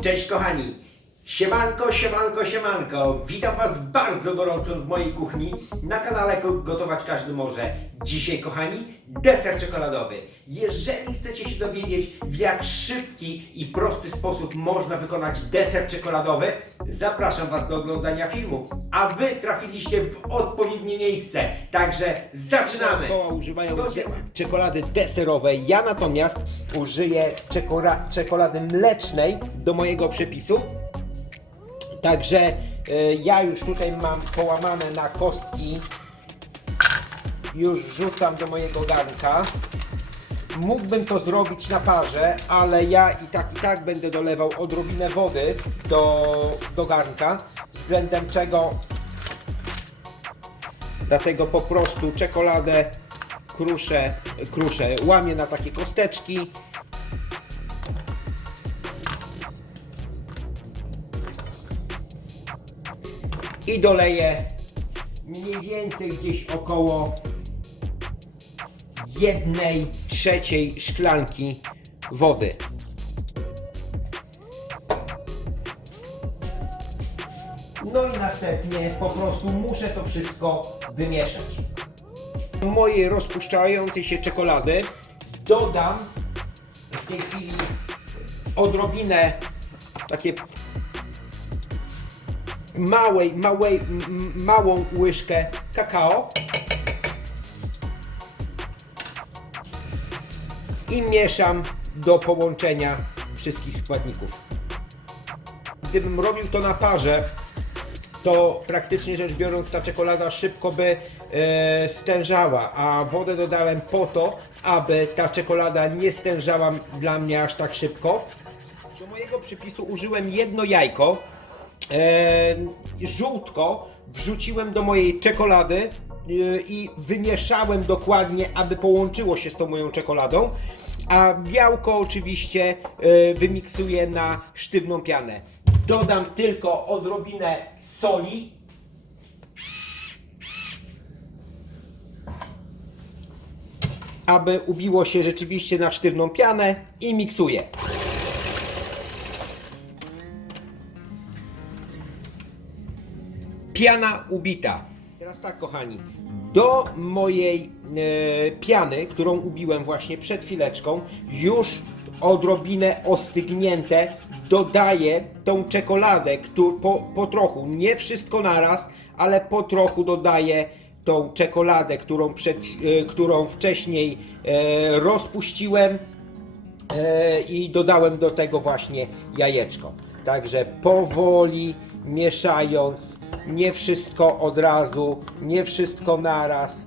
Cześć kochani! Siemanko, siemanko, siemanko! Witam Was bardzo gorąco w mojej kuchni na kanale Gotować Każdy Może. Dzisiaj, kochani, deser czekoladowy. Jeżeli chcecie się dowiedzieć, w jak szybki i prosty sposób można wykonać deser czekoladowy, zapraszam Was do oglądania filmu, a Wy trafiliście w odpowiednie miejsce. Także zaczynamy! Koła używają czekolady deserowej, ja natomiast użyję czekolady mlecznej do mojego przepisu. Także e, ja już tutaj mam połamane na kostki. Już wrzucam do mojego garnka. Mógłbym to zrobić na parze, ale ja i tak i tak będę dolewał odrobinę wody do, do garnka, względem czego dlatego po prostu czekoladę kruszę, kruszę, łamię na takie kosteczki i doleję mniej więcej gdzieś około jednej trzeciej szklanki wody. No i następnie po prostu muszę to wszystko wymieszać. Mojej rozpuszczającej się czekolady dodam w tej chwili odrobinę takie małej, małej, małą łyżkę kakao i mieszam do połączenia wszystkich składników. Gdybym robił to na parze, to praktycznie rzecz biorąc ta czekolada szybko by e, stężała, a wodę dodałem po to, aby ta czekolada nie stężała dla mnie aż tak szybko. Do mojego przypisu użyłem jedno jajko, żółtko wrzuciłem do mojej czekolady e, i wymieszałem dokładnie, aby połączyło się z tą moją czekoladą. A białko oczywiście e, wymiksuję na sztywną pianę. Dodam tylko odrobinę soli. Aby ubiło się rzeczywiście na sztywną pianę i miksuję. Piana ubita. Teraz tak, kochani. Do mojej e, piany, którą ubiłem właśnie przed chwileczką, już odrobinę ostygnięte, dodaję tą czekoladę, któ- po, po trochu, nie wszystko naraz, ale po trochu dodaję tą czekoladę, którą, przed, e, którą wcześniej e, rozpuściłem e, i dodałem do tego właśnie jajeczko. Także powoli mieszając, nie wszystko od razu, nie wszystko naraz.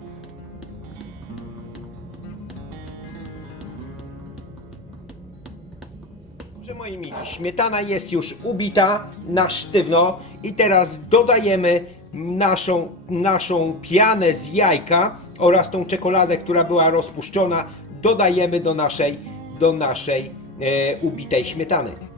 Dobrze moi mili, śmietana jest już ubita na sztywno i teraz dodajemy naszą, naszą pianę z jajka oraz tą czekoladę, która była rozpuszczona, dodajemy do naszej, do naszej e, ubitej śmietany.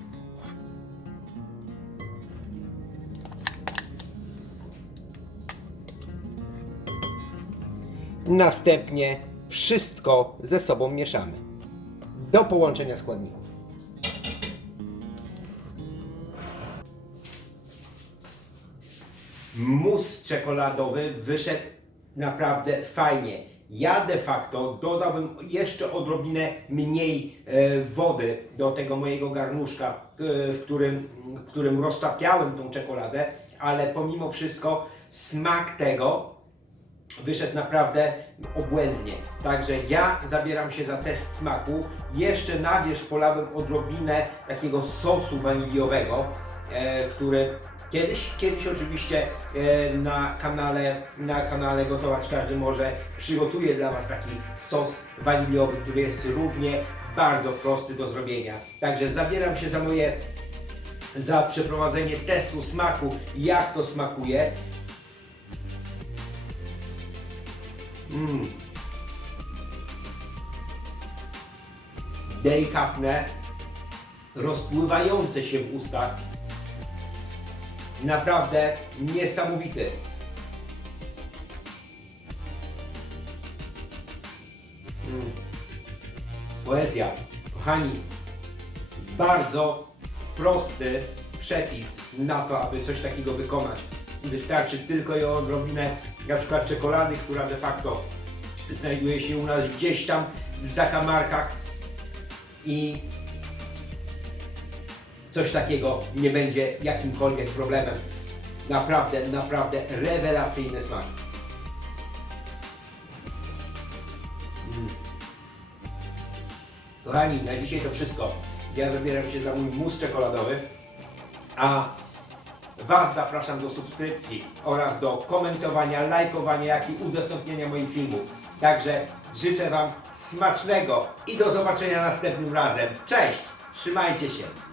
Następnie wszystko ze sobą mieszamy do połączenia składników. mus czekoladowy wyszedł naprawdę fajnie. Ja de facto dodałbym jeszcze odrobinę mniej e, wody do tego mojego garnuszka, e, w, którym, w którym roztapiałem tą czekoladę, ale pomimo wszystko smak tego wyszedł naprawdę obłędnie. Także ja zabieram się za test smaku. Jeszcze na wierzch polałem odrobinę takiego sosu waniliowego, e, który kiedyś, kiedyś oczywiście e, na kanale, na kanale Gotować Każdy Może przygotuję dla Was taki sos waniliowy, który jest równie bardzo prosty do zrobienia. Także zabieram się za moje za przeprowadzenie testu smaku, jak to smakuje. Mm. Delikatne, rozpływające się w ustach. Naprawdę niesamowity. Mm. Poezja. Kochani, bardzo prosty przepis na to, aby coś takiego wykonać. Wystarczy tylko i odrobinę na przykład czekolady, która de facto znajduje się u nas gdzieś tam w zakamarkach i coś takiego nie będzie jakimkolwiek problemem. Naprawdę, naprawdę rewelacyjny smak. Mm. Kochani, na dzisiaj to wszystko. Ja zabieram się za mój mus czekoladowy, a Was zapraszam do subskrypcji oraz do komentowania, lajkowania, jak i udostępniania moich filmów. Także życzę Wam smacznego i do zobaczenia następnym razem. Cześć! Trzymajcie się!